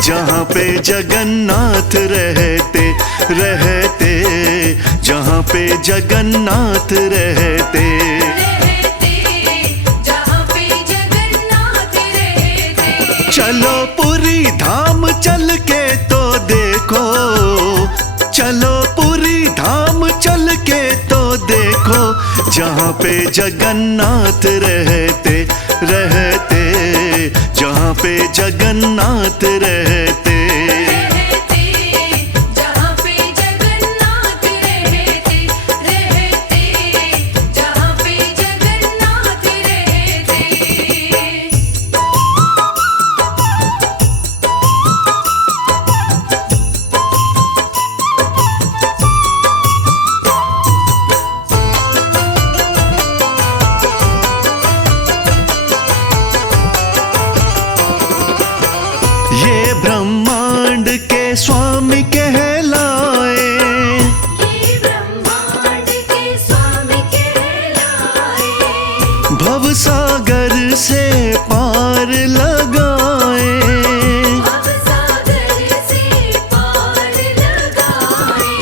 जहाँ पे जगन्नाथ रहते रहते, जहाँ पे जगन्नाथ रहते। चलो पुरी धाम चल के तो देखो, चलो पुरी धाम चल के तो देखो, जहाँ पे जगन्नाथ रहते रहते, जहाँ पे जगन्नाथ रहते। ये ब्रह्मांड के स्वामी कहलाए, ये ब्रह्मांड के स्वामी कहलाए। भव सागर से पार लगाए, भव सागर से पार लगाए।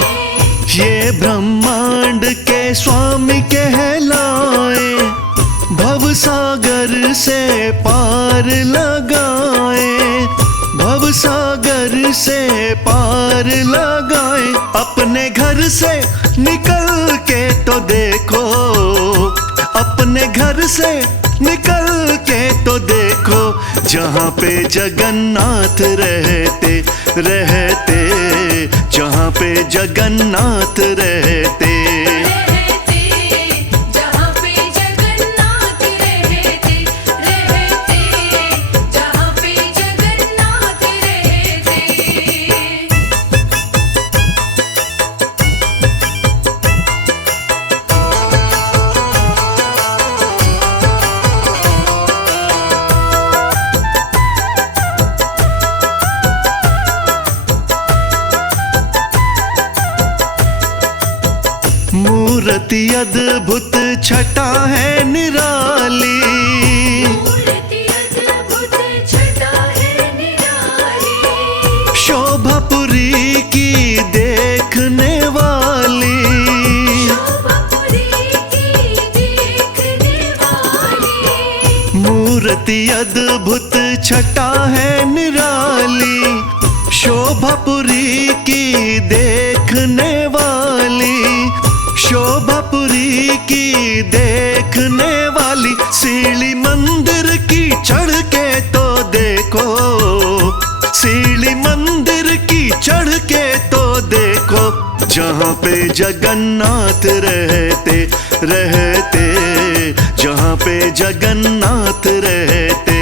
ये ब्रह्मांड के स्वामी कहलाए, भव सागर से पार लगाए, भव सागर से पार लगाए। अपने घर से निकल के तो देखो, अपने घर से निकल के तो देखो, जहाँ पे जगन्नाथ रहते रहते, जहाँ पे जगन्नाथ रहते। मूर्ति अद्भुत छटा है निराली, मूर्ति अद्भुत छटा है निराली। शोभापुरी की देखने वाली, शोभापुरी की देखने वाली। मूर्ति अद्भुत छटा है निराली, शोभापुरी की देखने वाली, शोभापुरी की देखने वाली। सीढ़ी मंदिर की चढ़ के तो देखो, सीढ़ी मंदिर की चढ़ के तो देखो, जहाँ पे जगन्नाथ रहते रहते, जहाँ पे जगन्नाथ रहते।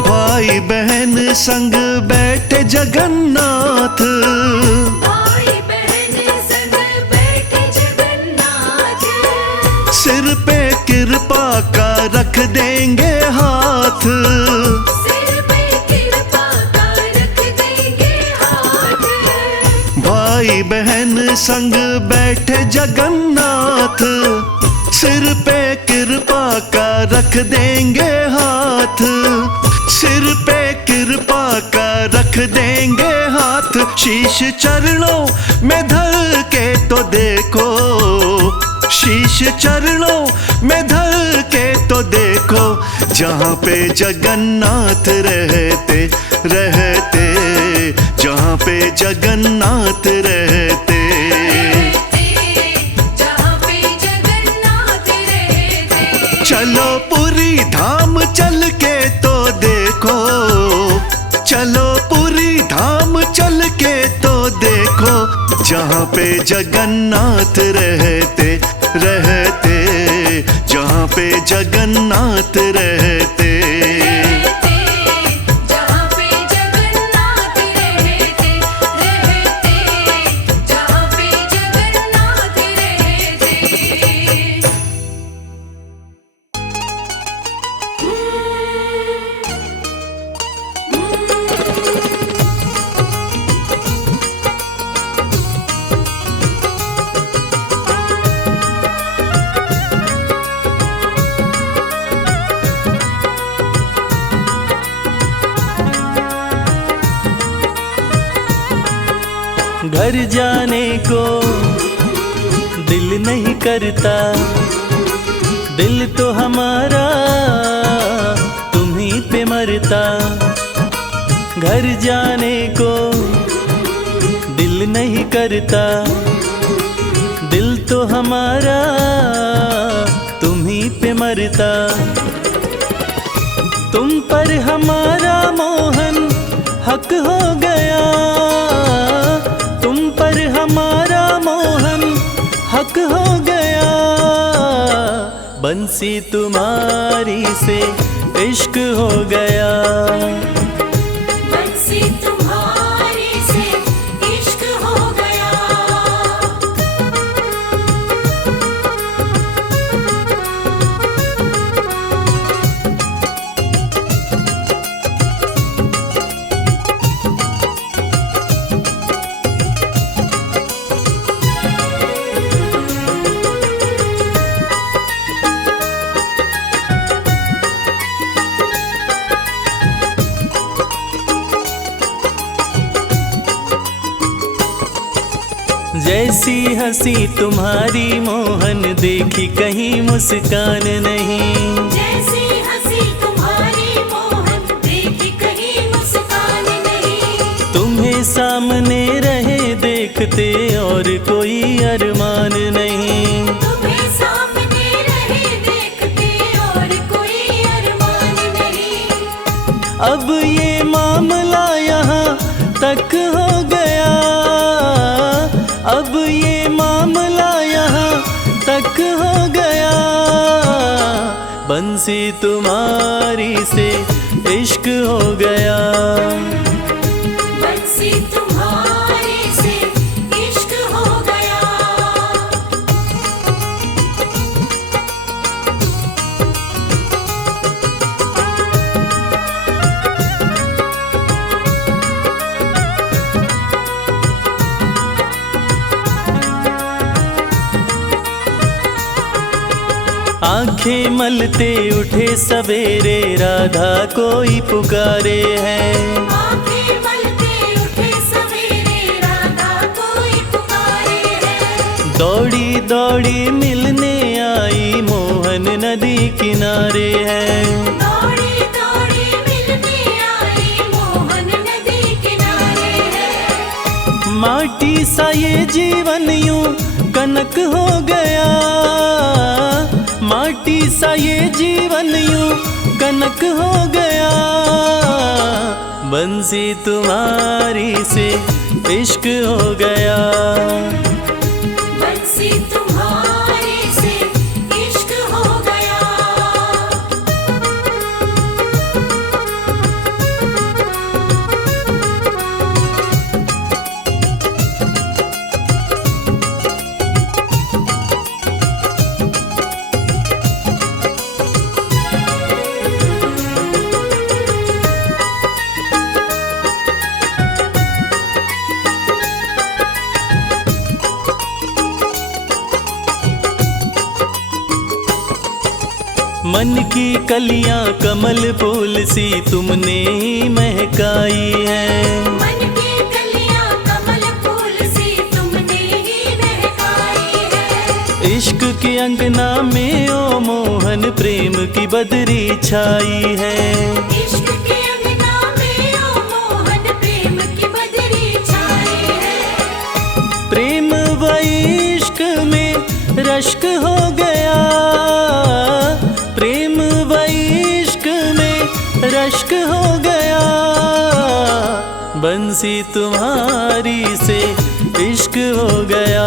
भाई बहन संग बैठे जगन्नाथ, भाई बहन संग बैठे जगन्नाथ। सिर पे कृपा का रख देंगे हाथ, सिर पे कृपा का रख देंगे हाथ। भाई बहन संग बैठे जगन्नाथ, सिर पे कृपा का रख देंगे हाथ, सिर पे कृपा का रख देंगे हाथ। शीश चरणों में धर के तो देखो, शीश चरणों में धर के तो देखो, जहाँ पे जगन्नाथ रहते रहते, जहाँ पे जगन्नाथ रहते। चलो पुरी धाम चल के तो देखो, चलो पुरी धाम चल के तो देखो, जहाँ पे जगन्नाथ रहते रहते, जहाँ पे जगन्नाथ रहते। जहाँ पे जगन्नाथ रहते रहते। घर जाने को दिल नहीं करता, दिल तो हमारा तुम्हीं पे मरता। घर जाने को दिल नहीं करता, दिल तो हमारा तुम्हीं पे मरता। तुम पर हमारा मोहन हक हो गया, तुम पर हमारा मोहन हक हो गया। बंसी तुम्हारी से इश्क हो गया, बंसी तुम्हारी से इश्क हो गया। जैसी हंसी तुम्हारी मोहन देखी कहीं मुस्कान नहीं। जैसी हंसी तुम्हारी मोहन देखी कहीं मुस्कान नहीं। तुम्हें सामने रहे देखते और कोई अरमान नहीं। तुम्हें सामने रहे देखते और कोई अरमान नहीं। अब ये मामला यहाँ तक हो गया, अब ये मामला यहाँ तक हो गया। बंसी तुम्हारी से इश्क हो गया, बंसी तुम्हारी से इश्क हो गया। आंखें मलते उठे सवेरे राधा कोई पुकारे है। आंखें मलते उठे सवेरे राधा कोई पुकारे है। दौड़ी दौड़ी मिलने आई मोहन नदी किनारे है। दौड़ी दौड़ी मिलने आई मोहन नदी किनारे है। माटी सा ये जीवन यूं कनक हो गया, माटी सा ये जीवन यूं कनक हो गया। बंसी तुम्हारी से इश्क हो गया, बंसी तुम्हारी से इश्क हो गया। मन की कलियां कमल फूल सी तुमने ही महकाई है। मन की कलियां कमल फूल सी तुमने ही महकाई है। इश्क के अंगना में ओ मोहन प्रेम की बदरी छाई है। इश्क के अंगना में ओ मोहन प्रेम की बदरी छाई है। प्रेम व इश्क में रश्क हो गया, प्रेम व इश्क में रश्क हो गया। बंसी तुम्हारी से इश्क हो गया,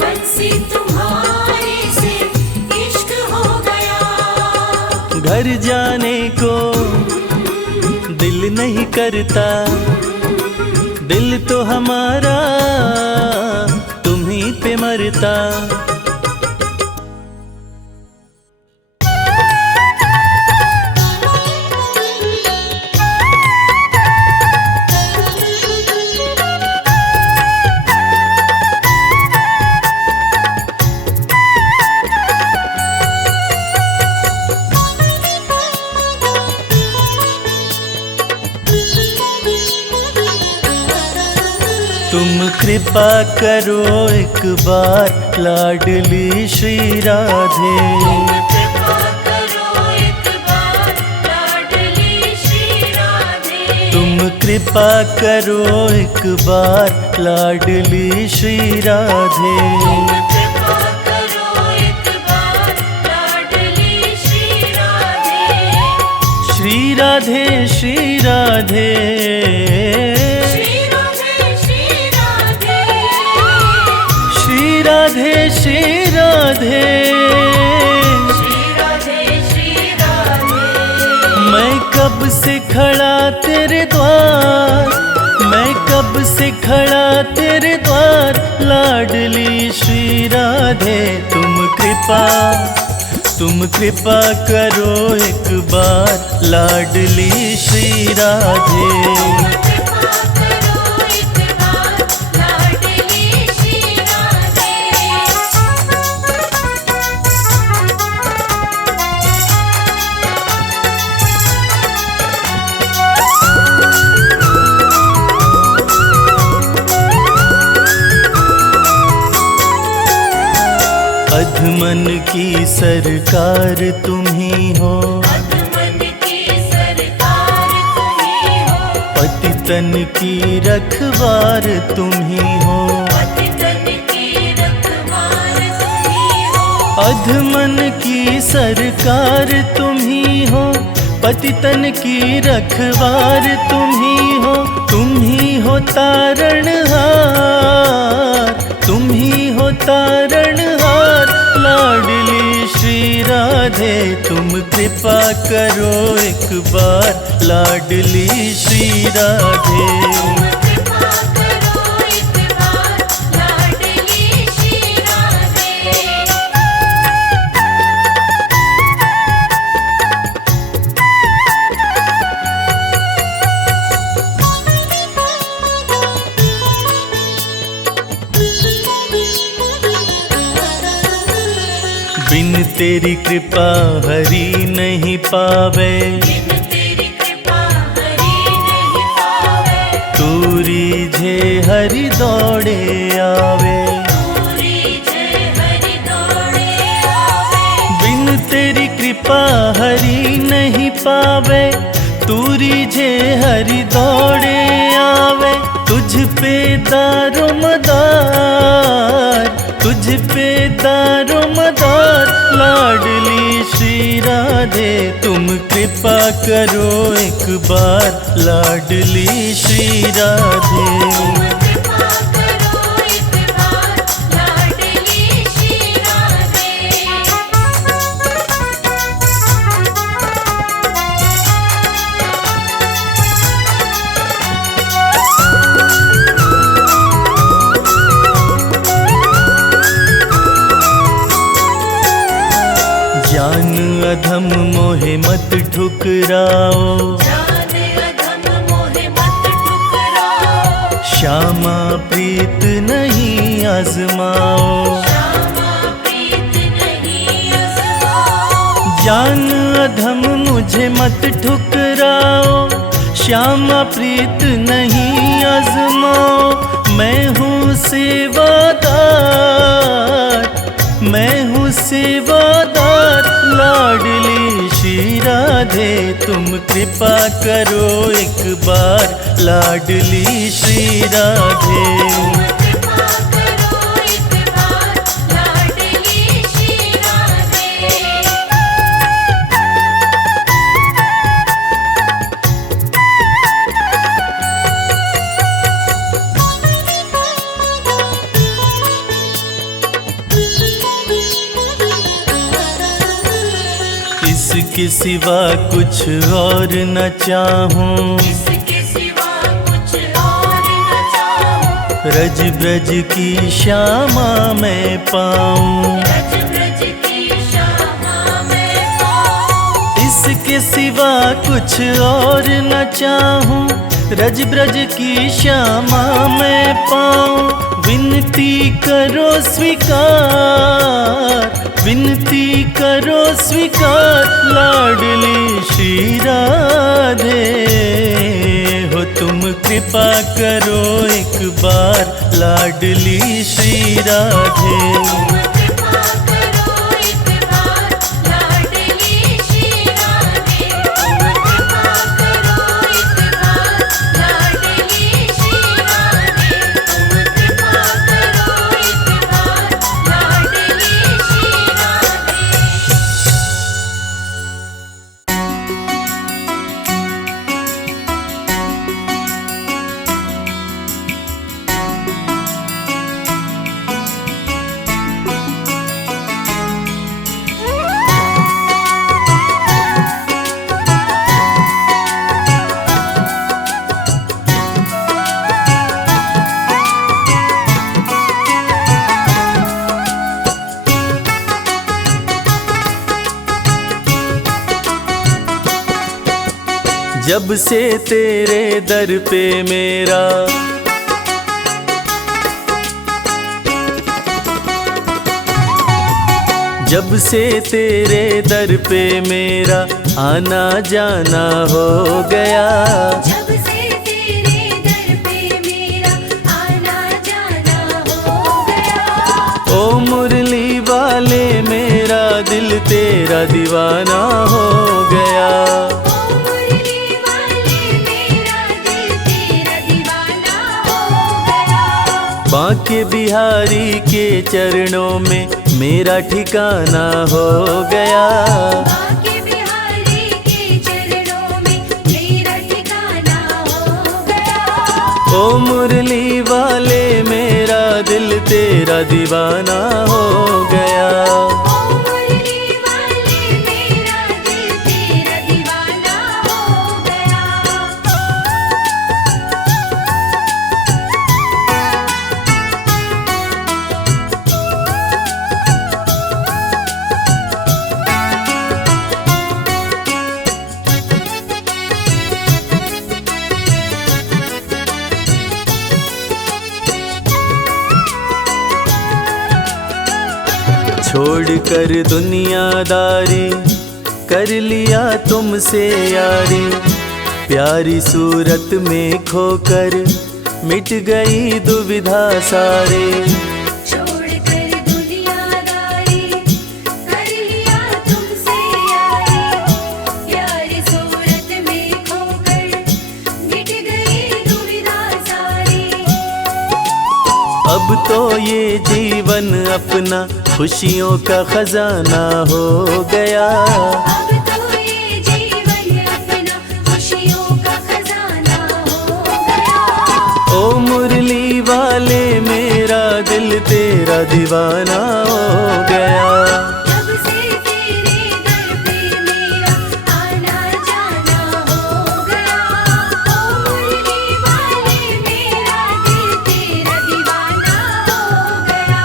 बंसी तुम्हारी से इश्क हो गया। घर जाने को दिल नहीं करता, दिल तो हमारा तुम्हीं पे मरता। कृपा करो एक बार लाडली श्री राधे। कृपा करो एक बार लाडली श्री राधे। तुम कृपा करो एक बार लाडली श्री राधे। कृपा करो एक बार लाडली श्री राधे। श्री राधे श्री राधे श्री राधे श्री राधे। श्री राधे श्री राधे। श्री राधे श्री राधे। मैं कब से खड़ा तेरे द्वार, मैं कब से खड़ा तेरे द्वार लाडली श्री राधे। तुम कृपा करो एक बार लाडली श्री राधे। कृपा करो एक बार लाडली श्री राधे। अधमन की सरकार तुम ही हो, अधमन की सरकार तुम ही हो। पतितन की रखवार तुम ही हो। पतितन की रखवार तुम ही हो। अधमन की सरकार तुम ही हो, पतितन की रखवार तुम ही हो। तुम ही हो तारणहार, तुम ही हो तारणहार लाडली श्री राधे। तुम कृपा करो एक बार लाडली श्री राधे। कृपा करो एक बार लाडली श्री राधे। बिन तेरी कृपा हरि नहीं पावे, बिन तेरी कृपा हरि नहीं पावे। तूरी झे हरि दौड़े आवे। पूरी जय हरि दौड़े आवे। बिन तेरी कृपा हरि नहीं पावे, तूरी झे हरि दौड़े आवे। तुझ पे दारो मदार, तुझ पे दारो मदार लाडली श्री राधे। तुम कृपा करो एक बार लाडली श्री राधे। कृपा करो एक बार लाडली श्री राधे। ज्ञान अधम मोहे मत ठुकराओ, जान अधम मोहे मत ठुकराओ। श्यामा प्रीत नहीं आजमाओ। श्यामा प्रीत नहीं आजमाओ। ज्ञान अधम मुझे मत ठुकराओ, श्यामा प्रीत नहीं आजमाओ। मैं हूँ सेवादार, मैं हूँ सेवादार लाडली श्री राधे। तुम कृपा करो एक बार लाडली श्री राधे। कृपा करो एक बार लाडली श्री राधे। इसके सिवा कुछ और न चाहूं, इसके सिवा कुछ और न चाहूं। रज ब्रज की श्यामा मैं पाऊं। रज ब्रज की श्यामा मैं पाऊं। इसके सिवा कुछ और न चाहूं, रज ब्रज की श्यामा मैं पाऊं। विनती करो स्वीकार, विनती करो स्वीकार लाडली श्री राधे। हो तुम कृपा करो एक बार लाडली श्री राधे। तुम कृपा करो एक बार लाडली श्री राधे। तुम कृपा करो एक बार लाडली श्री राधे। तुम कृपा करो एक बार लाडली श्री राधे। जब से तेरे दर पे मेरा जब से तेरे दर पे मेरा आना जाना हो गया। जब से तेरे दर पे मेरा आना जाना हो गया। ओ मुरली वाले मेरा दिल तेरा दीवाना हो गया। ओ मुरली वाले मेरा दिल तेरा दीवाना हो गया। बांके बिहारी के चरणों में मेरा ठिकाना हो गया। बांके बिहारी के चरणों में मेरा ठिकाना हो गया। ओ मुरली वाले मेरा दिल तेरा दीवाना हो गया। ओ मुरली वाले मेरा दिल तेरा दीवाना हो गया। छोड़कर दुनियादारी कर लिया तुमसे यारी। प्यारी सूरत में खोकर मिट गई दुविधा सारे। छोड़कर दुनियादारी कर लिया तुमसे यारी। प्यारी सूरत में खोकर मिट गई दुविधा सारी। अब तो ये जीवन अपना खुशियों का खजाना हो गया। अब तो ये जीवन अपना खुशियों का खजाना हो गया। ओ मुरली वाले मेरा दिल तेरा दीवाना हो गया। जब से तेरे दर पे मेरा आना जाना हो गया। ओ मुरली वाले मेरा दिल तेरा दीवाना हो गया।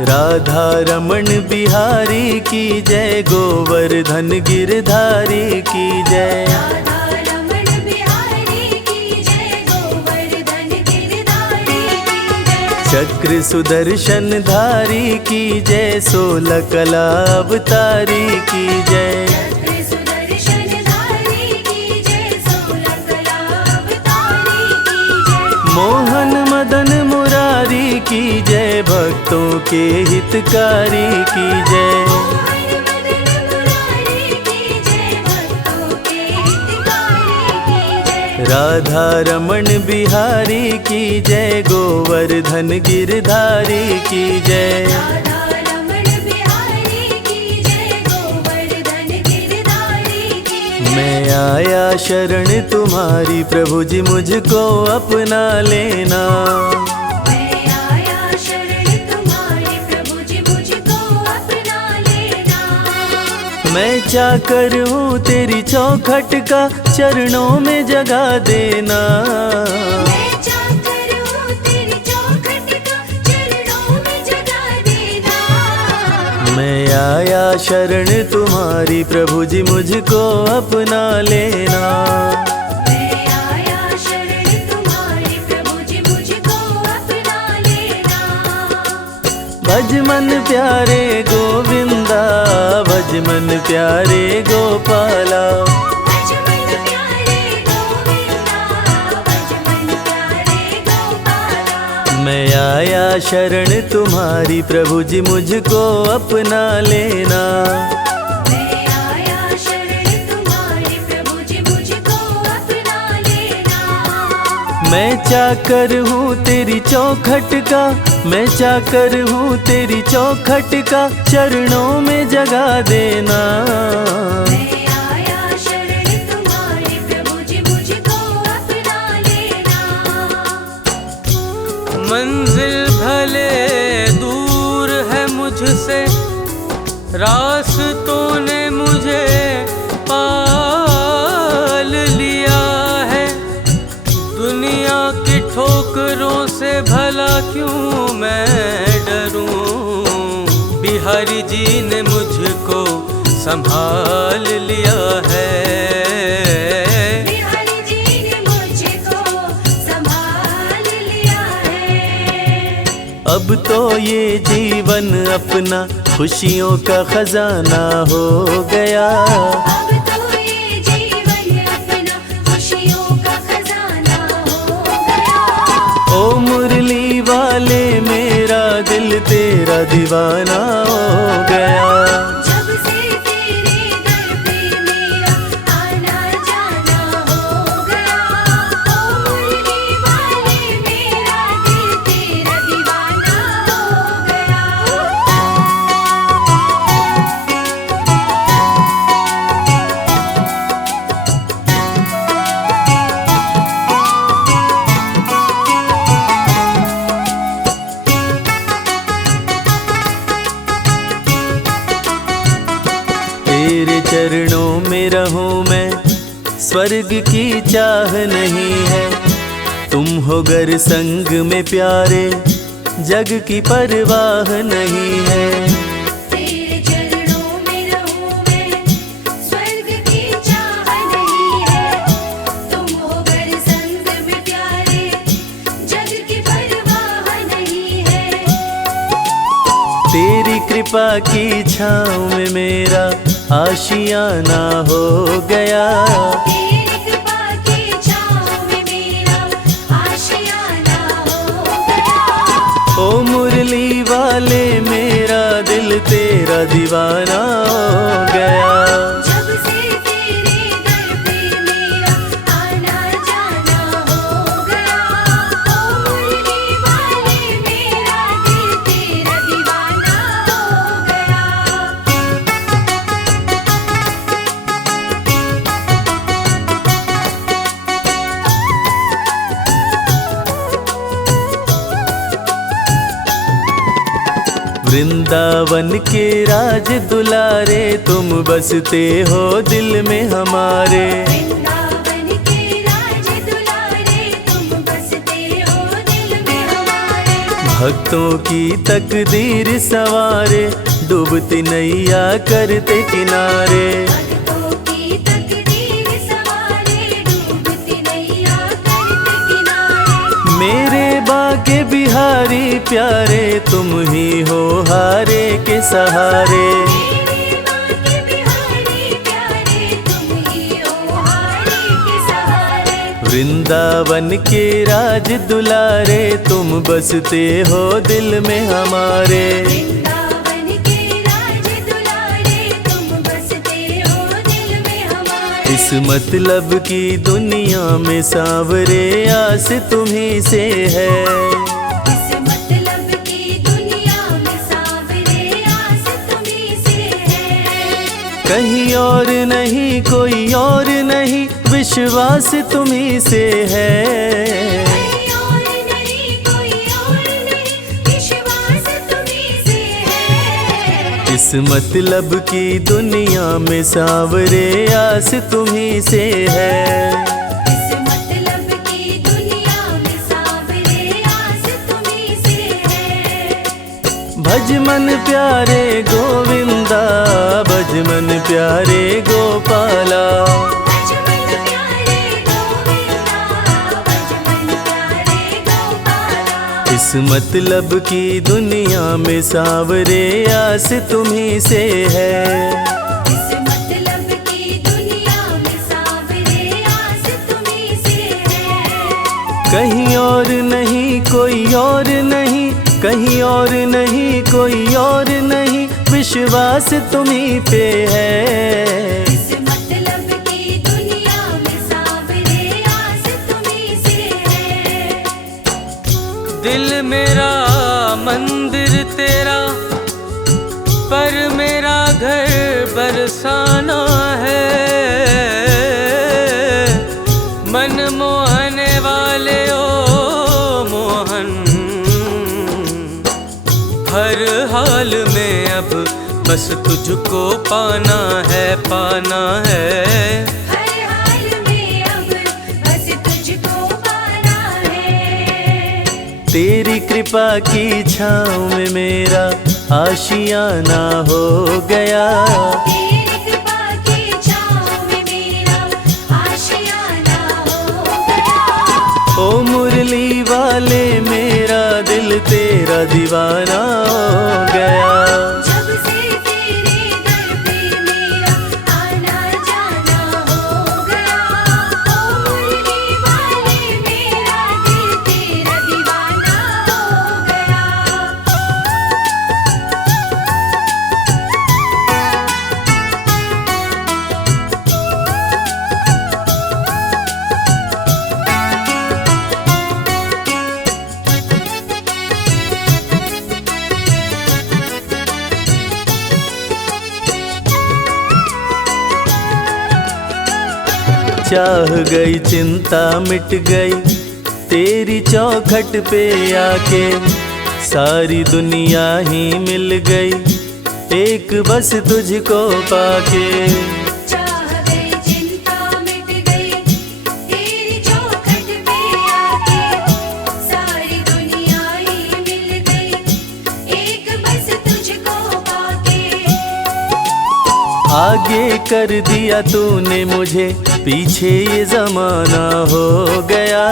राधा रमण बिहारी की जय, गोवर्धन गिरधारी की जय। राधा रमण बिहारी की जय, गोवर्धन गिरधारी की जय। चक्र सुदर्शन धारी की जय, 16 कला अवतारी की जय। चक्र सुदर्शन धारी की जय, 16 कला अवतारी की जय। मोहन मदन मुरारी की जय, भक्तों के हितकारी की जय। मोहन मदन मुरारी की जय, भक्तों के हितकारी की जय। राधा रमण बिहारी की जय, गोवर्धन गिरधारी की जय। राधा रमण बिहारी की जय, गोवर्धन गिरधारी की जय। मैं आया शरण तुम्हारी, प्रभु जी मुझको अपना लेना। मैं आया शरण तुम्हारी, प्रभु जी मुझको अपना लेना। मैं चाकर हूँ तेरी चौखट का, चरणों में जगा देना। मैं चाकर हूँ तेरी चौखट का, चरणों में जगा देना। मैं आया शरण तुम्हारी, प्रभु जी मुझको अपना लेना। मैं आया शरण तुम्हारी, प्रभु जी मुझको अपना भज मन प्यारे गोविंदा, भज मन प्यारे गोपाला। भज मन प्यारे गोविंदा, भज मन प्यारे गोपाला। मैं आया शरण तुम्हारी, प्रभु जी मुझको अपना लेना। मैं आया शरण तुम्हारी, प्रभु जी मुझको अपना लेना। मैं चाकर हूँ तेरी चौखट का, मैं चाकर हूँ तेरी चौखट का, चरणों में जगा देना। मैं आया शरण तुम्हारी, प्रभु जी मुझको अपना लेना। मंजिल भले दूर है मुझसे, रास्तों ने मुझे पाल लिया है। दुनिया की ठोकरों से भला क्यों मैं डरूं, बिहारी जी ने मुझको संभाल लिया है। बिहारी जी ने मुझको संभाल लिया है। अब तो ये जीवन अपना खुशियों का खजाना हो गया। अब तो ये जीवन अपना खुशियों का खजाना हो गया। ओ मुरली वाले मेरा दिल तेरा दीवाना हो गया। जब से तेरे दर पे मेरा आना जाना हो गया। ओ मुरली वाले मेरा दिल तेरा दीवाना हो गया। तेरे चरणों में रहूं मैं, स्वर्ग की चाह नहीं है। तुम हो गर संग में प्यारे, जग की परवाह नहीं है। तेरे चरणों में रहूं मैं, स्वर्ग की चाह नहीं है। तुम हो गर संग में प्यारे, जग की परवाह नहीं है। तेरी कृपा की छाँव में मेरा आशियाना हो गया। तेरी कृपा की छाँव में मेरा आशियाना हो गया। ओ मुरली वाले मेरा दिल तेरा दीवाना हो गया। जब से तेरे दर पे मेरा आना जाना हो गया। ओ मुरली वाले मेरा दिल तेरा दीवाना हो गया। वृंदावन के राज दुलारे, तुम बसते हो दिल में हमारे। वृंदावन के राज दुलारे, तुम बसते हो दिल में हमारे। भक्तों की तकदीर सवारे, डूबती नैया करते किनारे। भक्तों की तकदीर सवारे, डूबती नैया करते किनारे। मेरे बाके बिहारी प्यारे, तुम ही हो हारे के सहारे। मेरे बाके बिहारी प्यारे, तुम ही हो हारे के सहारे। वृंदावन के राज दुलारे, तुम बसते हो दिल में हमारे। वृंदावन के राज दुलारे, तुम बसते हो दिल में हमारे। इस मतलब की दुनिया में सांवरे, आस तुम्ही से है। इस मतलब की दुनिया में सांवरे, आस तुम्ही से है। कहीं और नहीं कोई और नहीं, विश्वास तुम्ही से है। कोई और नहीं, कोई और नहीं, विश्वास तुम्ही से है। इस मतलब की दुनिया में सांवरे, आस तुम्ही से है। इस मतलब की दुनिया में सांवरे, आस तुम्ही से है। भज मन प्यारे गोविंदा, भज मन प्यारे गोपाला। भज मन प्यारे गोविंदा, भज मन प्यारे गोपाला। इस इस मतलब की दुनिया में सावरे आस तुम्ही से है। इस मतलब की दुनिया में सावरे आस तुम्ही से है। कहीं और नहीं कोई और नहीं, कहीं और नहीं कोई और नहीं, विश्वास तुम्ही पे है। इस मतलब की दुनिया में सावरे आस तुम्ही से है। दिल मेरा मंदिर तेरा, पर मेरा घर बरसाना है। मन मोहने वाले ओ मोहन, हर हाल में अब बस तुझको पाना है, पाना है। हर हाल में अब बस तुझको पाना है। तेरी कृपा की छाँव में मेरा आशियाना हो गया। तेरी कृपा की छाँव में मेरा आशियाना हो गया। ओ मुरली वाले मेरा दिल तेरा दीवाना हो गया। जब से तेरे दर पे मेरा आना जाना हो गया। ओ मुरली वाले मेरा दिल तेरा दीवाना हो गया। चाह गई चिंता मिट गई तेरी चौखट पे आके। सारी दुनिया ही मिल गई एक बस तुझको पाके। चाह गई चिंता मिट गई तेरी चौखट पे आके। सारी दुनिया ही मिल गई एक बस तुझको पाके। आगे कर दिया तूने मुझे, पीछे ये जमाना हो गया।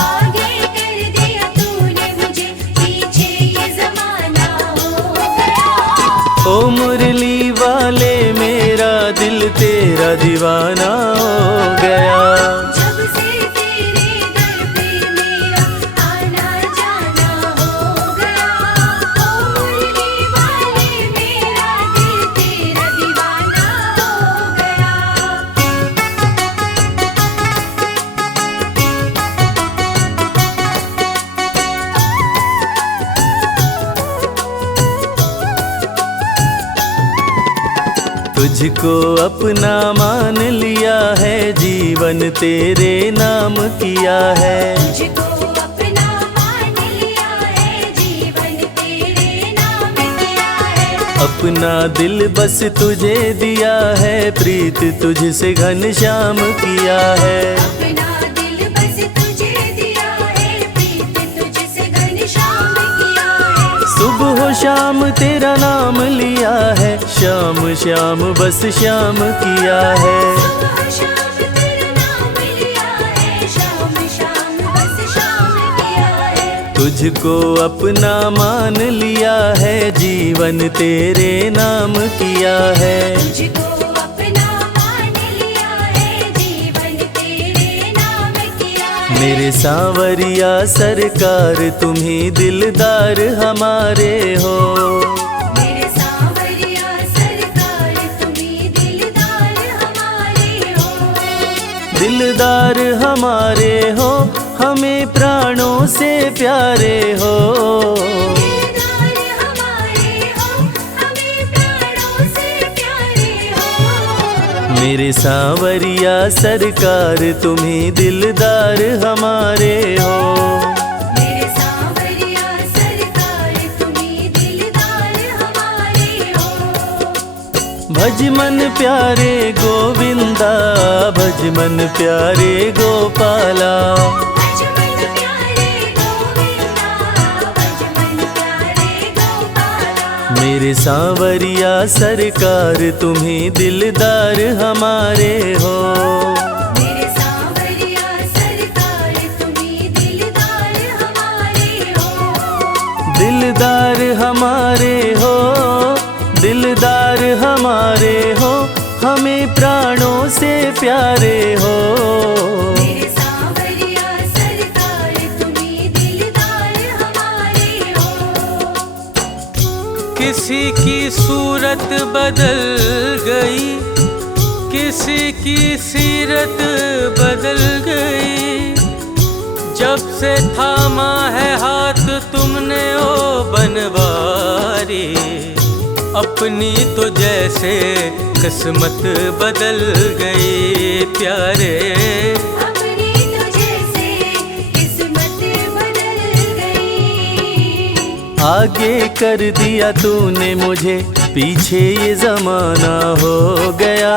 आगे कर दिया तूने मुझे, पीछे ये जमाना हो गया। ओ मुरली वाले मेरा दिल तेरा दीवाना हो गया। जब से तेरे दर पे मेरा आना जाना हो गया। ओ मुरली वाले मेरा दिल तेरा दीवाना हो गया। तुझको अपना मान लिया है, जीवन तेरे नाम किया है। तुझको अपना मान लिया है, जीवन तेरे नाम किया है। अपना दिल बस तुझे दिया है, प्रीत तुझसे घनश्याम किया है। अपना दिल बस तुझे दिया है, प्रीत तुझसे घनश्याम किया है। सुबह शाम तेरा नाम लिया है, श्याम श्याम बस श्याम किया है। सुबह शाम तेरा नाम लिया है, शाम शाम बस शाम किया है। तुझको अपना मान लिया है, जीवन तेरे नाम किया है। तुझको अपना मान लिया है, जीवन तेरे नाम किया है। मेरे सांवरिया सरकार तुम्ही दिलदार हमारे हो। मेरे सांवरिया सरकार तुम्ही दिलदार हमारे हो। दिलदार हमारे हो, हमें प्राणों से प्यारे हो। दिलदार हमारे हो, हमें प्राणों से प्यारे हो। मेरे सांवरिया सरकार तुम्ही दिलदार हमारे हो। मेरे सांवरिया सरकार तुम्ही दिलदार हमारे हो। भज मन प्यारे गोविंदा, भज मन प्यारे गोपाला। भज मन प्यारे गोविंदा, भज मन प्यारे गोपाला। मेरे सांवरिया सरकार तुम्ही दिलदार हमारे हो। मेरे सांवरिया सरकार तुम्ही दिलदार हमारे हो। दिलदार हमारे हो, दिलदार हमारे हो, हमें प्राणों से प्यारे हो। मेरे सांवरिया सरकार तुम्हें दिलदार हमारे हो। किसी की सूरत बदल गई, किसी की सीरत बदल गई, जब से थामा है हाथ तुमने ओ बनवारी। अपनी तो जैसे किस्मत बदल गई प्यारे, अपनी तो जैसे किस्मत बदल गई। आगे कर दिया तूने मुझे, पीछे ये जमाना हो गया।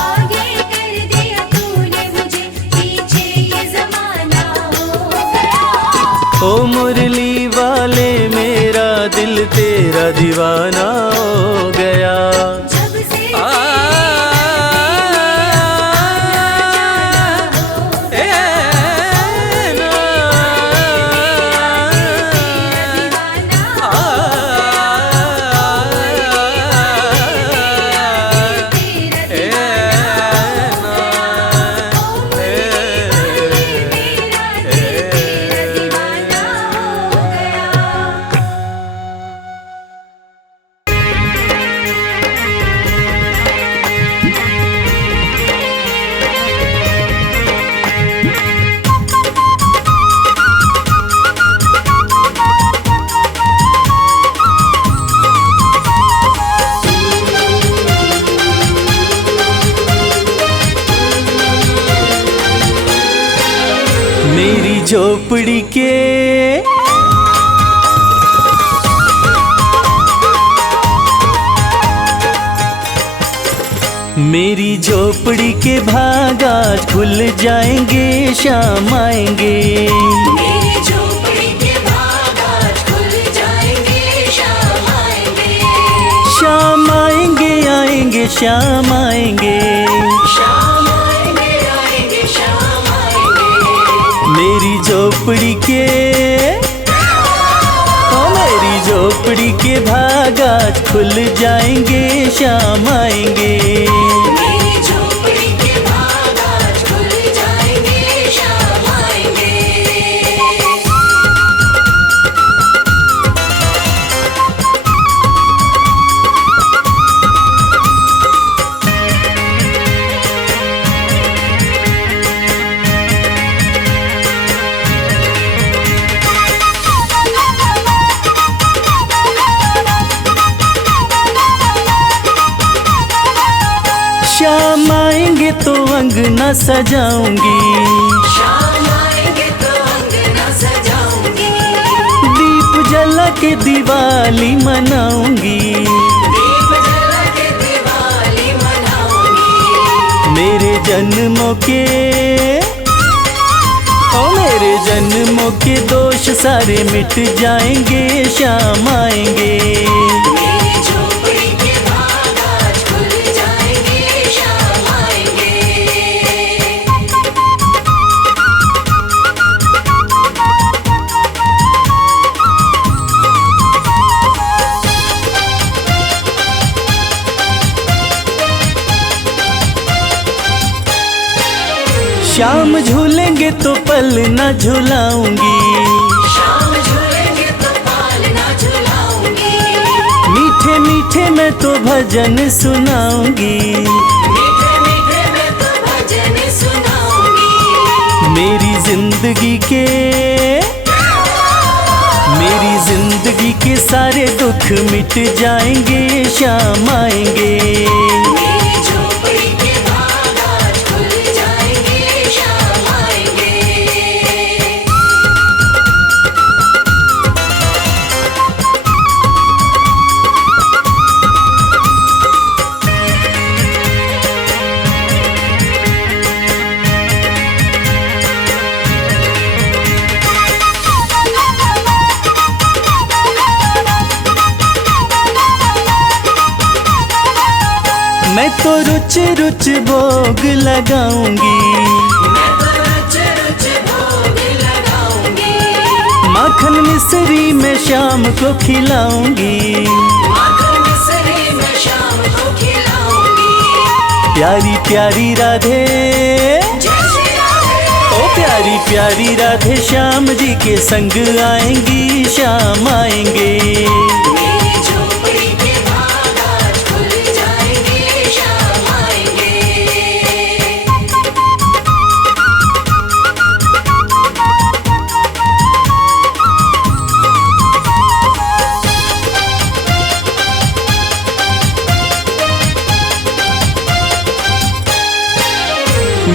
आगे कर दिया तूने मुझे, पीछे ये जमाना हो गया। ओ मुरली वाले मेरा दिल तेरा दीवाना हो गया। जब से मेरी झोपड़ी के मेरी झोपड़ी के भाग आज खुल जाएंगे, शाम आएंगे। मेरी झोपड़ी के भाग आज खुल जाएंगे, शाम आएंगे। शाम आएंगे, आएंगे शाम आएंगे। शाम आएंगे, आएंगे शाम आएंगे। मेरी झोपड़ी के ओ मेरी झोपड़ी के भाग आज खुल जाएंगे, शाम आएंगे। मेरी झोपड़ी के भाग आज खुल जाएंगे, शाम आएंगे। शाम आएंगे तो अंगना सजाऊंगी, शाम आएंगे तो अंगना सजाऊंगी। दीप जला के दिवाली मनाऊंगी। दीप जला के दिवाली मनाऊंगी। मेरे जन्मों के ओ मेरे जन्मों के दोष सारे मिट जाएंगे, शाम आएंगे। मेरी झोपड़ी के भाग आज खुल जाएंगे, शाम आएंगे। शाम झूलेंगे तो पल न झुलाऊंगी, शाम झूलेंगे तो पाल ना झुलाऊंगी। मीठे मीठे मैं तो भजन सुनाऊंगी। मीठे मीठे मैं तो भजन सुनाऊंगी। मेरी जिंदगी के सारे दुख मिट जाएंगे, शाम आएंगे। मेरी झोपड़ी के भाग आज खुल जाएंगे, शाम आएंगे। मैं तो रुच रुच भोग लगाऊंगी, मैं तो रुच रुच भोग लगाऊंगी। माखन माखन मिश्री मैं शाम को खिलाऊंगी, माखन मिश्री मैं शाम को खिलाऊंगी। प्यारी प्यारी राधे, जय श्री राधे। ओ प्यारी प्यारी राधे श्याम जी के संग आएंगी, शाम आएंगे। मेरी झोपड़ी के भाग आज खुल जाएंगे, शाम आएंगे।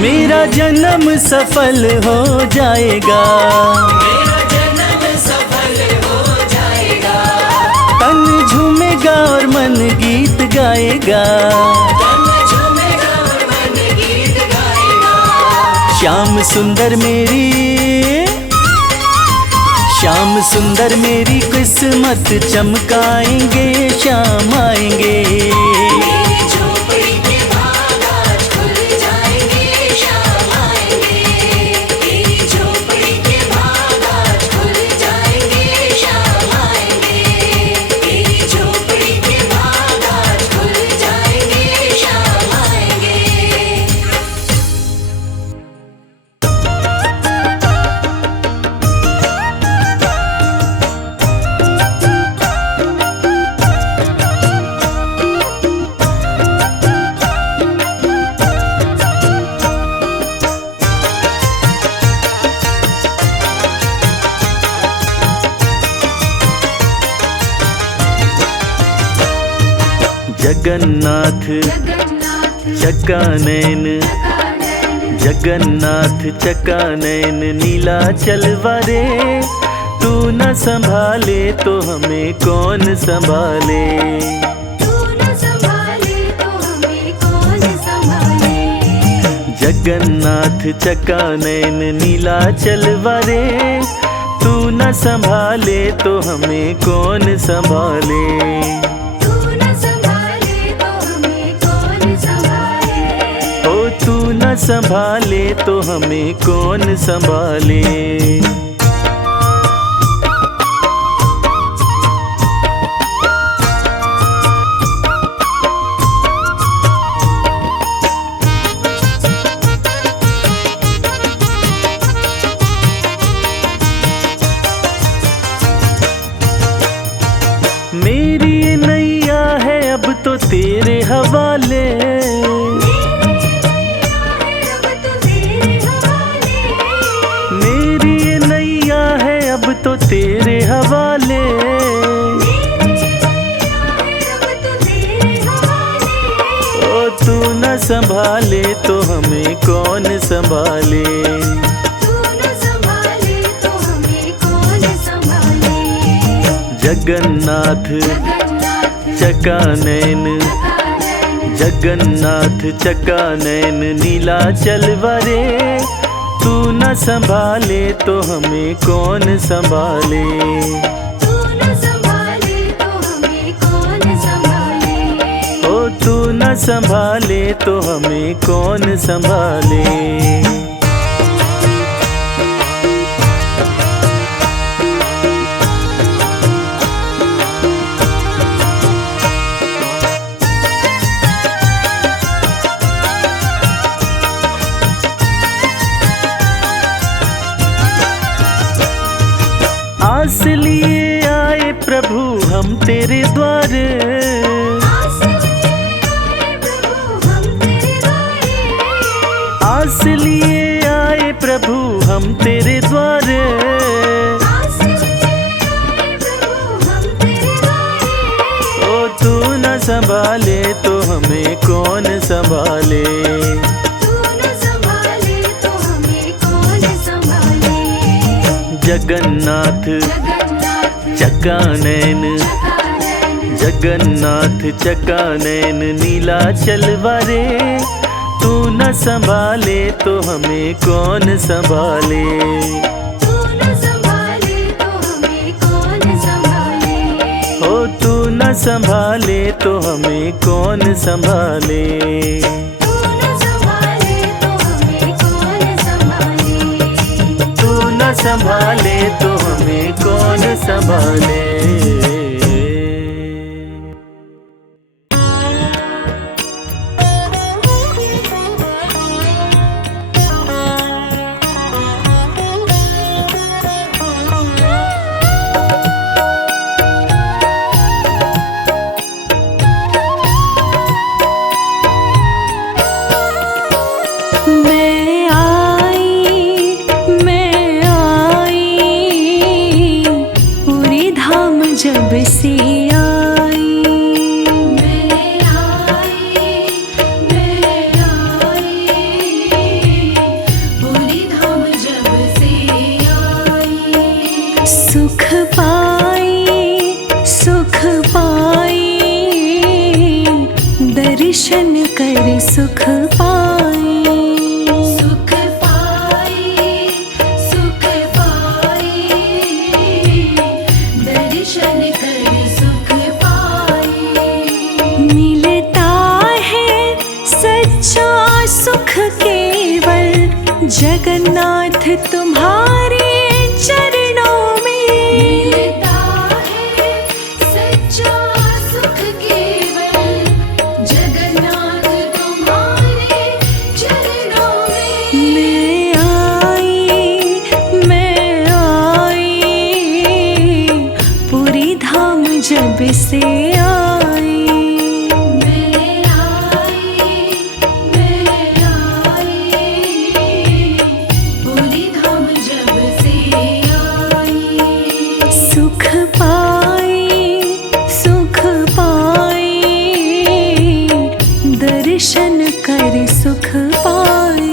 मेरा जन्म सफल हो जाएगा, मेरा जन्म सफल हो जाएगा। तन झूमेगा और मन गीत गाएगा, तन झूमेगा और मन गीत गाएगा। श्याम सुंदर मेरी, श्याम सुंदर मेरी किस्मत चमकाएंगे, शाम आएंगे। मेरी झोपड़ी के भाग आज खुल जाएंगे, शाम आएंगे। मेरी झोपड़ी के भाग आज खुल जाएंगे, शाम आएंगे। मेरी झोपड़ी के भाग आज खुल जाएंगे, शाम आएंगे। जगन्नाथ जगन्नाथ चकानैन, जगन्नाथ चकानैन नीलाचल वारे, तू न संभाले तो हमें कौन संभाले। तू न संभाले तो हमें कौन संभाले। जगन्नाथ चकानैन नीलाचल वारे, तू न संभाले तो हमें कौन संभाले। तू न संभाले तो हमें कौन संभाले। ओ तू न संभाले तो हमें कौन संभाले। मेरी ये नैया है अब तो तेरे हवाले, मेरी ये नैया है अब तो तेरे हवाले। ओ तू न संभाले तो हमें कौन संभाले। जगन्नाथ चकानैन, जगन्नाथ चकानैन नीलाचल वारे, तू न संभाले तो हमें कौन संभाले। ओ तू न संभाले तो हमें कौन संभाले। आस लिए आए प्रभु हम तेरे द्वारे, आस लिए आए प्रभु हम तेरे द्वारे। ओ तू न संभाले तो हमें कौन संभाले। जगन्नाथ चकानैन, जगन्नाथ चकानैन नीलाचल वारे, तू न संभाले तो हमें कौन संभाले। ओ तू न संभाले तो हमें कौन संभाले। तू न संभाले तो हमें कौन संभाले। जब से आई मैं आई पूरी धाम जब से आई। सुख पाई दर्शन कर सुख पाई। सुख केवल जगन्नाथ तुम्हारे चरणों में मिलता है। सच्चा सुख केवल जगन्नाथ तुम्हारे चरणों में। मैं आई पूरी धाम जब से आई। दर्शन कर सुख पाई।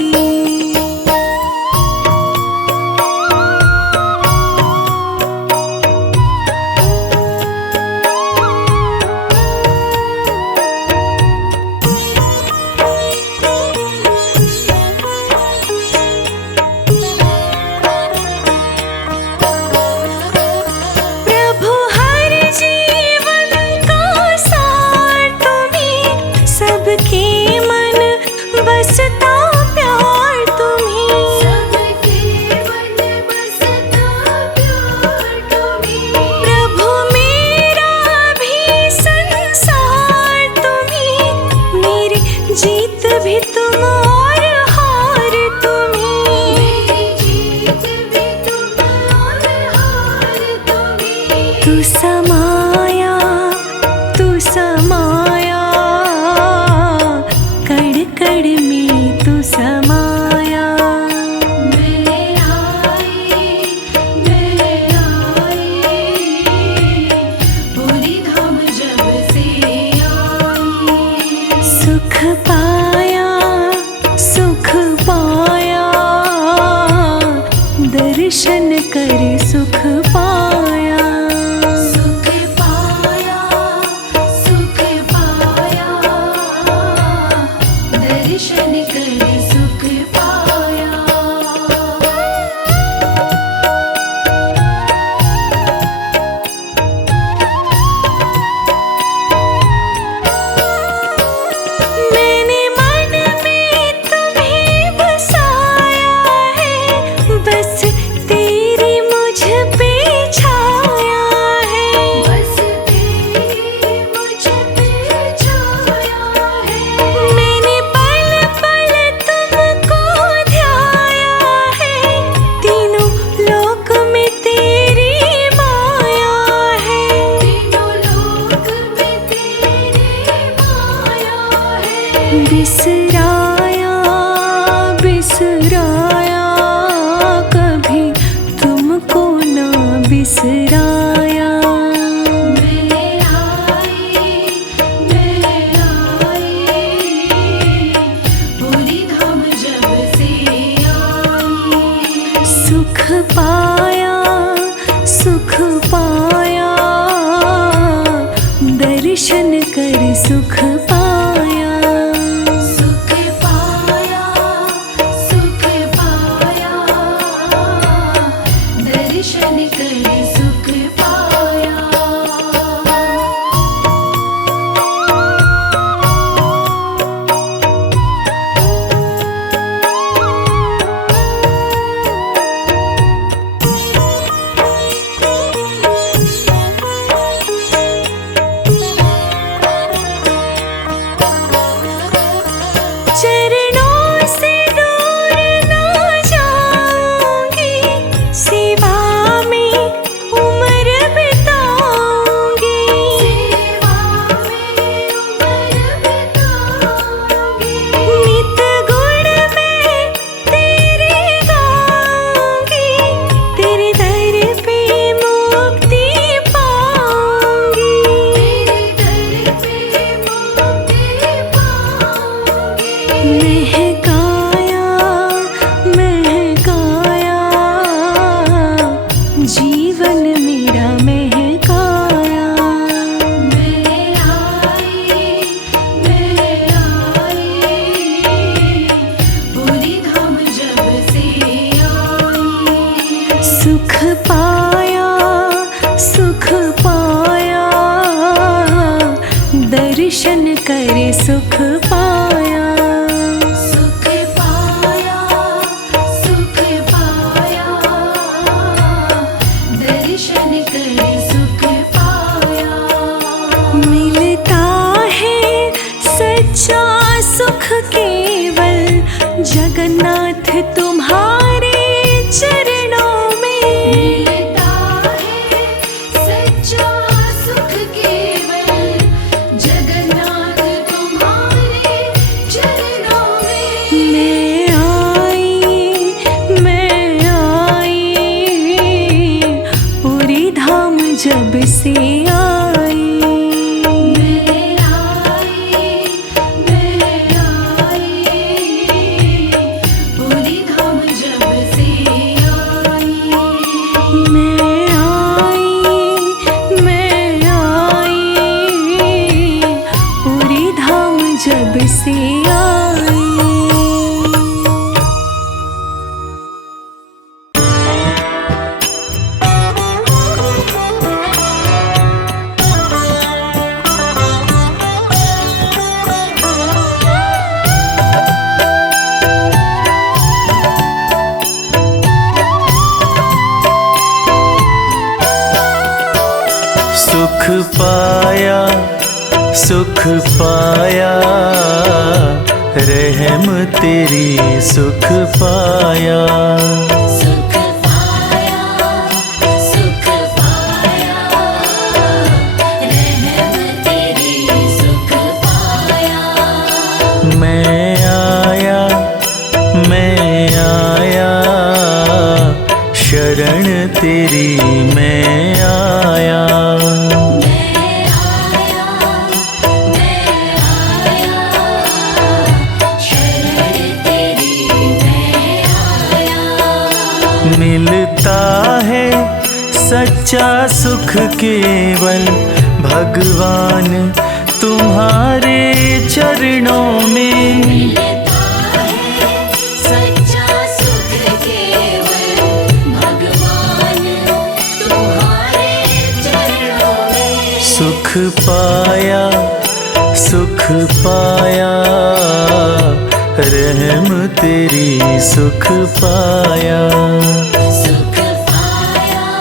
प्रभु हर जीवन का सार तुम्हीं, सबके बसता प्यार तुम्हीं। सबके मन बसता प्यार तुम्हीं। प्रभु मेरा भी संसार तुम्हीं, मेरी जीत भी तुम और हार तुम्हीं। मेरी जीत भी तुम और हार तुम्हीं। तू समाया कड़ में तू समाया। मैं आई पूरी धाम जब से आई। सुख पाया दर्शन कर सुख पाया। दर्शन कर सुख पाया। मैंने मन में तुम्हें बसाया है, बस तेरी मुझ पे छाया है। बस तेरी मुझ पे छाया है। मैंने पल पल तुमको ध्याया है, तीनों लोक में तेरी माया है। तीनों लोक में तेरी माया है। बिसराया कभी तुमको ना बिसराया। मैं आई पूरी धाम जब से आई। सुख पाया दर्शन कर सुख पाया। दर्शन कर सुख पाया। चरणों से दूर ना जाऊंगी, सेवा में उम्र बिताऊंगी, सेवा में उम्र बिताऊंगी। नित गुण में तेरे गाऊंगी, तेरे दर पे मुक्ति पाऊंगी, तेरे दर पे मुक्ति पाऊंगी। महकाया महकाया जीवन मेरा महकाया। मैं आई पूरी धाम जब से आई। सुख पाया दर्शन करे सुख पाया, सुख पाया दर्शन करे सुख पाया। मिलता है सच्चा सुख केवल जगन्नाथ तुम्हारे चरणों में। मिलता है सच्चा सुख केवल जगन्नाथ तुम्हारे चरणों में। मैं आई पूरी धाम जब से आई। मैं आई पूरी धाम जब से आई। मैं आई पूरी धाम जब से आई। सुख पाया रहम तेरी सुख पाया। सुख पाया रहम तेरी सुख पाया। मैं आया शरण तेरी मैं आया। मिलता है सच्चा सुख केवल भगवान तुम्हारे चरणों में। मिलता है सच्चा सुख केवल भगवान तुम्हारे चरणों में। सुख पाया रहम तेरी सुख पाया। सुख पाया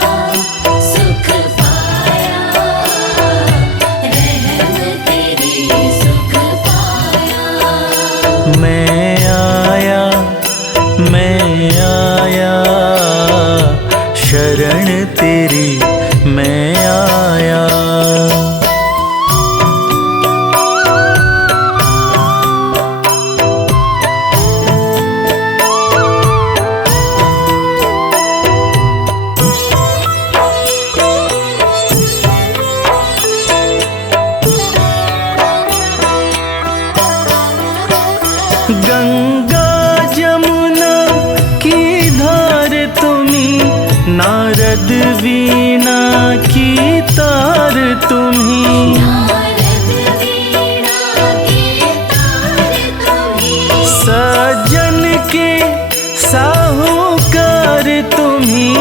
रहम तेरी सुख पाया। मैं आया शरण तेरी मैं आया। गंगा जमुना की धार तुम्ही, नारद वीणा की तार तुम्ही। नारद वीणा की तार तुम्ही। सज्जन के साहूकार तुम्ही,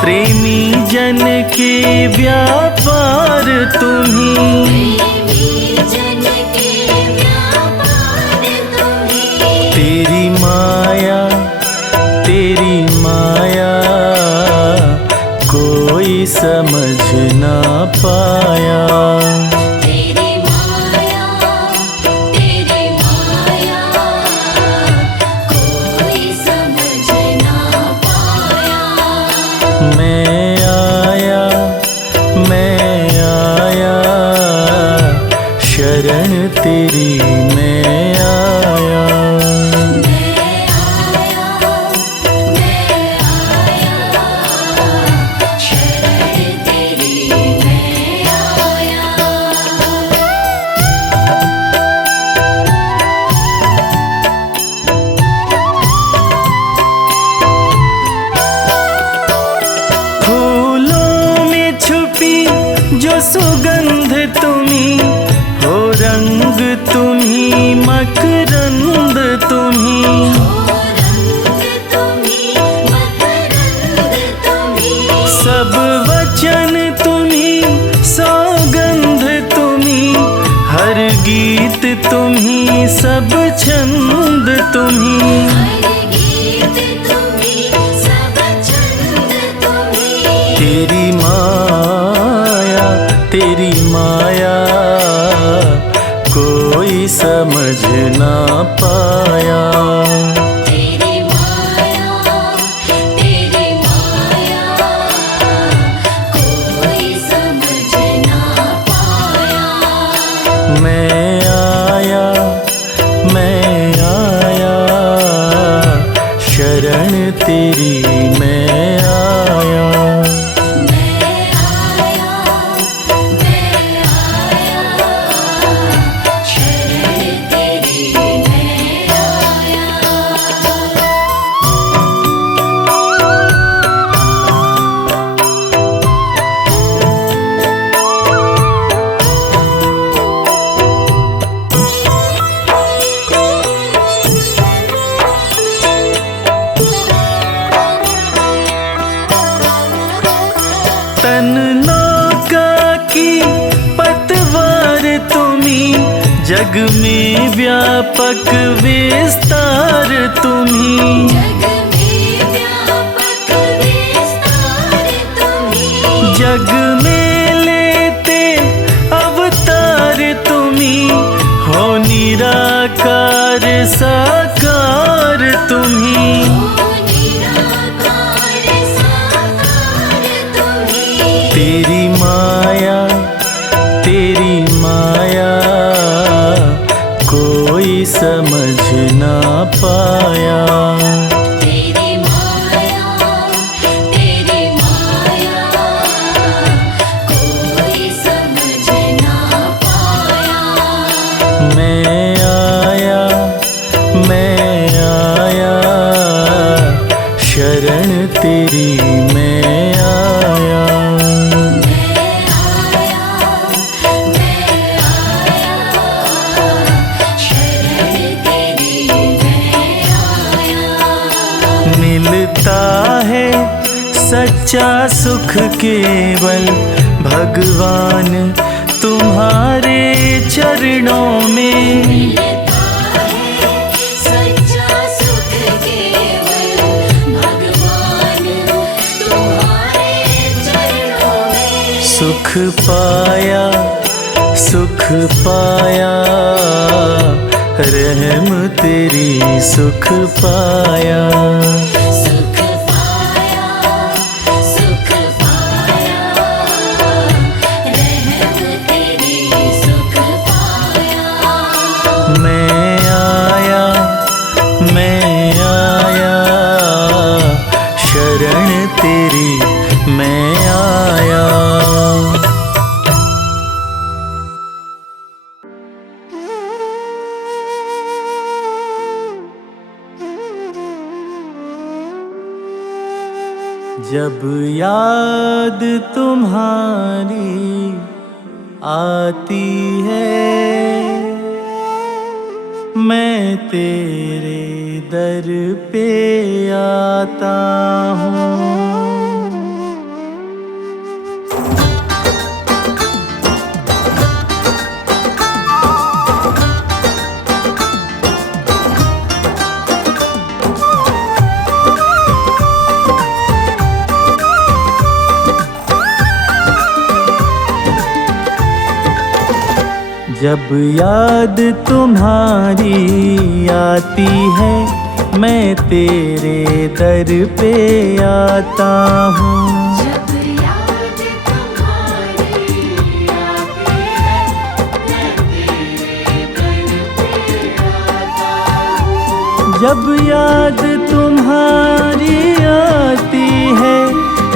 प्रेमी जन के व्यापार तुम्ही। तेरी माया कोई समझ ना पाया। शरण तेरी मैं आया। जो सुगंध तुम्ही हो, रंग तुम्ही, मकरंद तुम्ही, सब वचन तुम्ही, सौगंध तुम्ही, हर गीत तुम्ही, सब छंद तुम्ही। तेरी माया, तेरी माया कोई समझ ना पाया। तेरी माया, तेरी माया कोई समझ ना पाया। मैं आया, मैं आया, शरण तेरी मैं आया। तन नौका की पतवार तुम्ही, जग में व्यापक विस्तार तुम्ही, जग में व्यापक विस्तार तुम्ही, जग में लेते अवतार तुम्ही, हो निराकार साकार तुम्ही। तेरी माया, तेरी माया कोई समझ ना पाया। तेरी माया, तेरी माया कोई समझ ना पाया। मैं आया, मैं आया, शरण तेरी मैं आया। मिलता है सच्चा सुख केवल भगवान तुम्हारे चरणों में। मिलता है सच्चा सुख केवल भगवान तुम्हारे चरणों में। सुख पाया, सुख पाया, रहम तेरी सुख पाया। सुख पाया, सुख पाया, रहम तेरी सुख पाया। मैं आया, मैं आया, शरण तेरी मैं आया। जब याद तुम्हारी आती है, मैं तेरे दर पे आता हूँ। जब याद तुम्हारी आती है, मैं तेरे दर पे आता हूँ। जब याद तुम्हारी आती है, मैं तेरे जब याद तुम्हारी आती है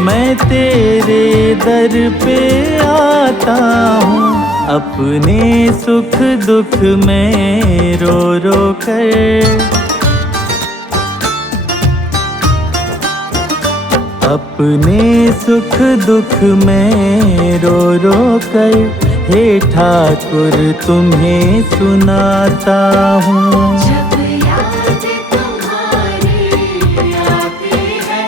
मैं तेरे दर पे आता हूँ। अपने सुख दुख में रो रो कर, अपने सुख दुख में रो रो कर हे ठाकुर तुम्हें सुनाता हूँ। जब याद तुम्हारी आती है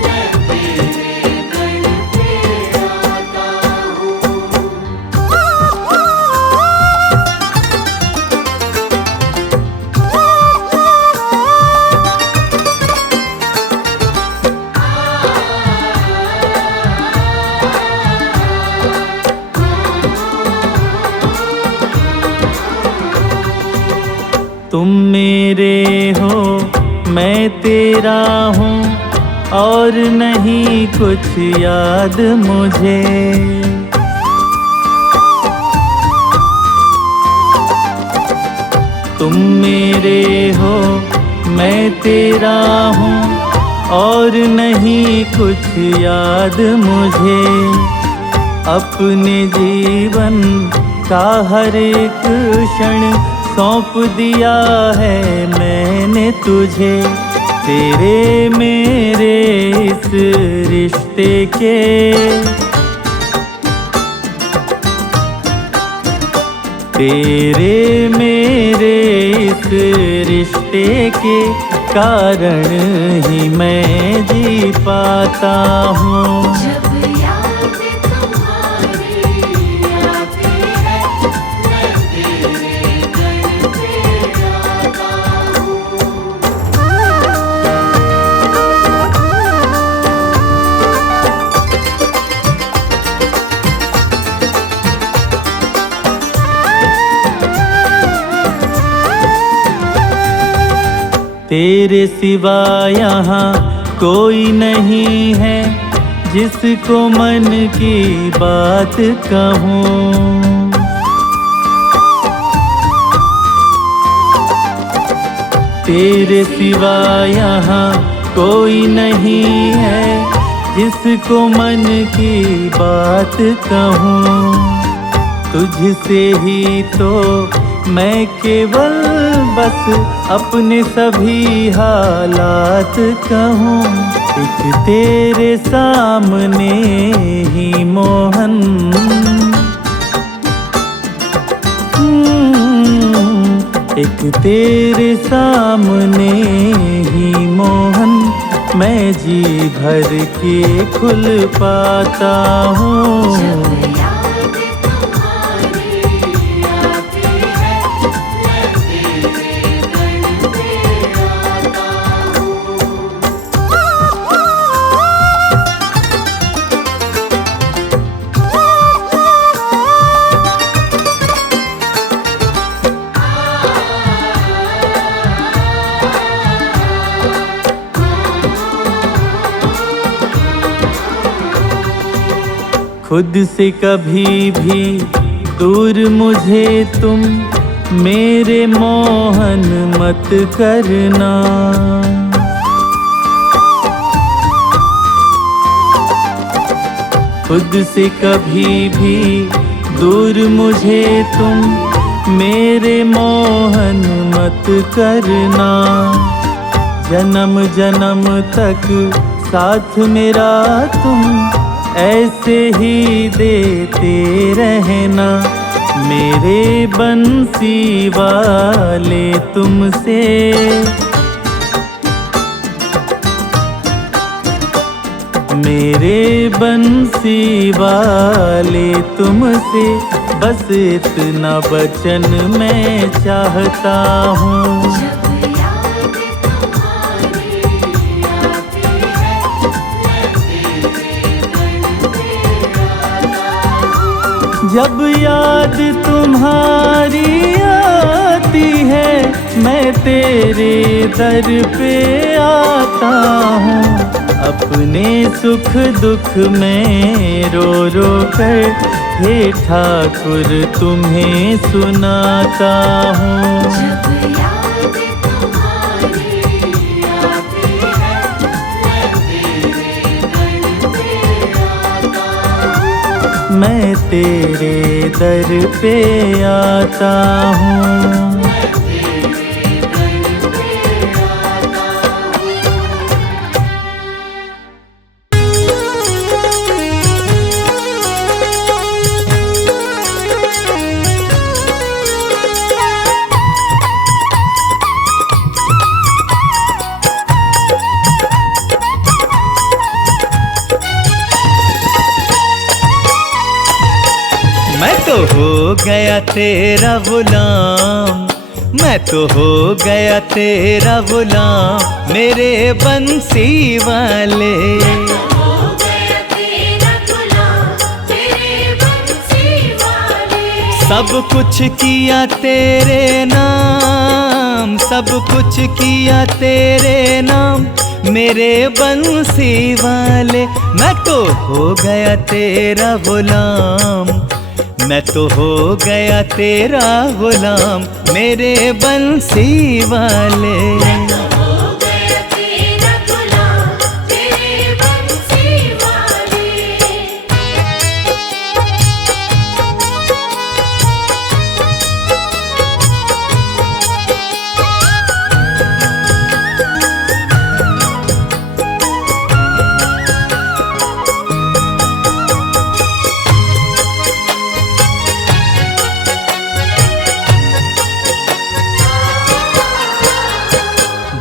मैं तेरे दर पे आता हूँ। तुम मेरे हो मैं तेरा हूँ और नहीं कुछ याद मुझे। तुम मेरे हो मैं तेरा हूँ और नहीं कुछ याद मुझे। अपने जीवन का हर एक क्षण सौंप दिया है मैंने तुझे। तेरे मेरे इस रिश्ते के, तेरे मेरे इस रिश्ते के कारण ही मैं जी पाता हूँ। जब याद तुम्हारी आती है मैं तेरे दर पे आता हूँ। तेरे सिवा यहाँ कोई नहीं है जिसको मन की बात कहूँ। तेरे सिवा यहाँ कोई नहीं है जिसको मन की बात कहूँ। तुझसे ही तो मैं केवल बस अपने सभी हालात कहूँ। एक तेरे सामने ही मोहन, एक तेरे सामने ही मोहन मैं जी भर के खुल पाता हूँ। जब याद तुम्हारी आती है मैं तेरे दर पे आता हूँ। खुद से कभी भी दूर मुझे तुम मेरे मोहन मत करना। खुद से कभी भी दूर मुझे तुम मेरे मोहन मत करना। जन्म जन्म तक साथ मेरा तुम ऐसे ही देते रहना। मेरे बंसी वाले तुमसे, मेरे बंसी वाले तुमसे बस इतना वचन मैं चाहता हूँ। जब याद तुम्हारी आती है मैं तेरे दर पे आता हूँ। जब याद तुम्हारी आती है मैं तेरे दर पे आता हूँ। अपने सुख दुख में रो रो कर हे ठाकुर तुम्हें सुनाता हूँ। जब याद तुम्हारी मैं तेरे दर पे आता हूँ। मैं तो हो गया तेरा गुलाम, मैं तो हो गया तेरा गुलाम मेरे बंसी वाले। हो गया तेरा गुलाम तेरे बंसी वाले। सब कुछ किया तेरे नाम, सब कुछ किया तेरे नाम मेरे बंसी वाले। मैं तो हो गया तेरा गुलाम, मैं तो हो गया तेरा गुलाम मेरे बंसी वाले। हो गया तेरा गुलाम तेरे बंसी वाले।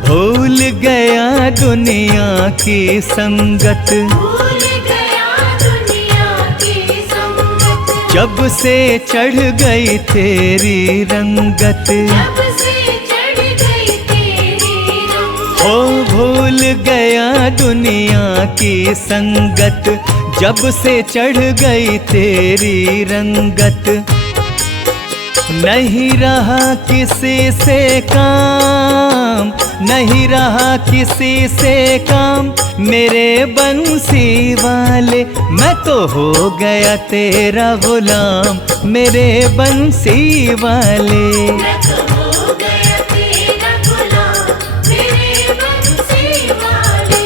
भूल गया दुनिया की संगत, भूल गया दुनिया की संगत। जब से चढ़ गई तेरी रंगत। जब से चढ़ गई तेरी रंगत। हो भूल गया दुनिया की संगत, जब से चढ़ गई तेरी रंगत। नहीं रहा किसी से काम, नहीं रहा किसी से काम मेरे बंसी वाले। मैं तो हो गया तेरा गुलाम मेरे बंसी वाले। मैं तो हो गया तेरा गुलाम मेरे बंसी वाले।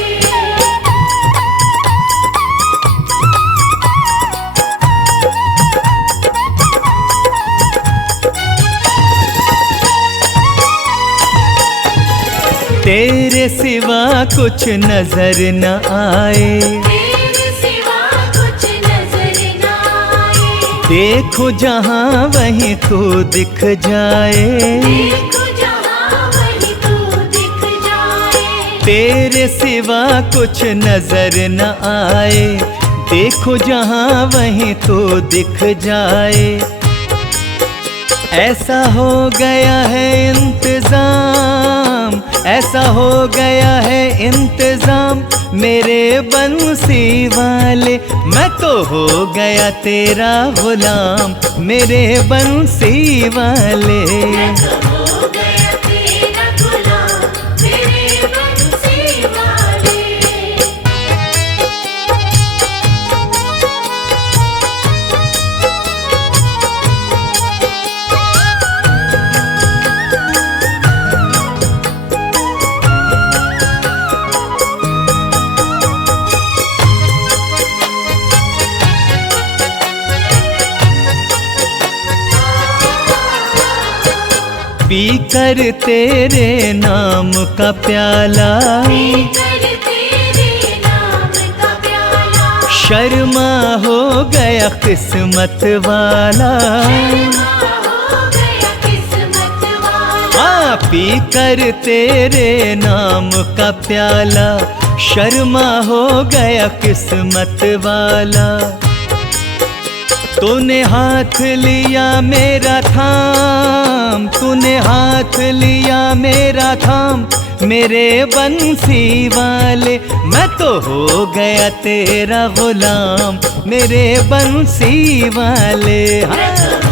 तेरे सिवा कुछ नजर न आए, तेरे सिवा कुछ नजर न आए। देखो जहाँ वहीं तू दिख जाए। देखो जहाँ वहीं तू दिख जाए। तेरे सिवा कुछ नजर न आए, देखो जहाँ वहीं तू दिख जाए। ऐसा हो गया है इंतजाम, ऐसा हो गया है इंतजाम मेरे बंसी वाले। मैं तो हो गया तेरा गुलाम मेरे बंसी वाले। मैं तो हो गया तेरा गुलाम मेरे बंसी वाले। पीकर तेरे नाम का प्याला, पीकर तेरे नाम का प्याला। शर्मा हो गया किस्मत वाला। शर्मा हो गया किस्मत वाला। हाँ पीकर तेरे नाम का प्याला, शर्मा हो गया किस्मत वाला। तूने हाथ लिया मेरा थाम, तूने हाथ लिया मेरा थाम मेरे बंसी वाले। मैं तो हो गया तेरा गुलाम मेरे बंसी वाले। मैं तो